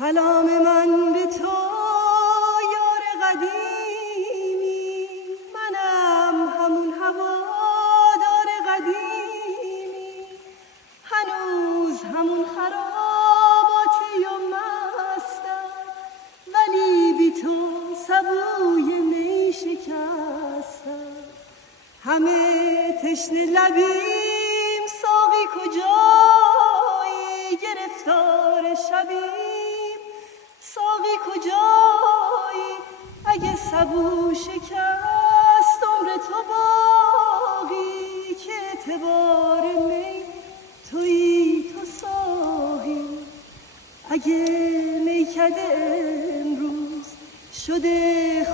سلام من به تو یار قدیمی، منم همون هوادار قدیمی، هنوز همون خراباتی و مستم، ولی بی تو سبوی می شکستم. همه تشنه لبیم ساقی کجایی، گرفتار شبیم ساقی کجایی، اگه سبو شکست عمر تو باقی، که اعتبار می تویی تو ساقی. اگه میکده امروز شده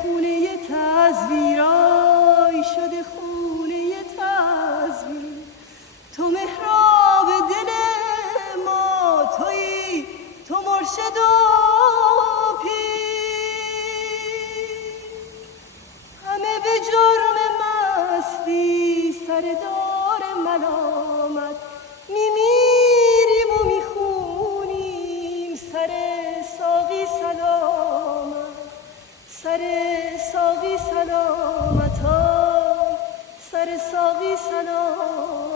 خونه تزویرای، شده خونه تزویر، تو محراب دل ما تویی، تو مرشد و پیر. همه به جرم مستی سر دار ملامت میمیریم و میخونیم، سر ساقی سلامت، سر ساقی سلامت، سر ساقی سلامت.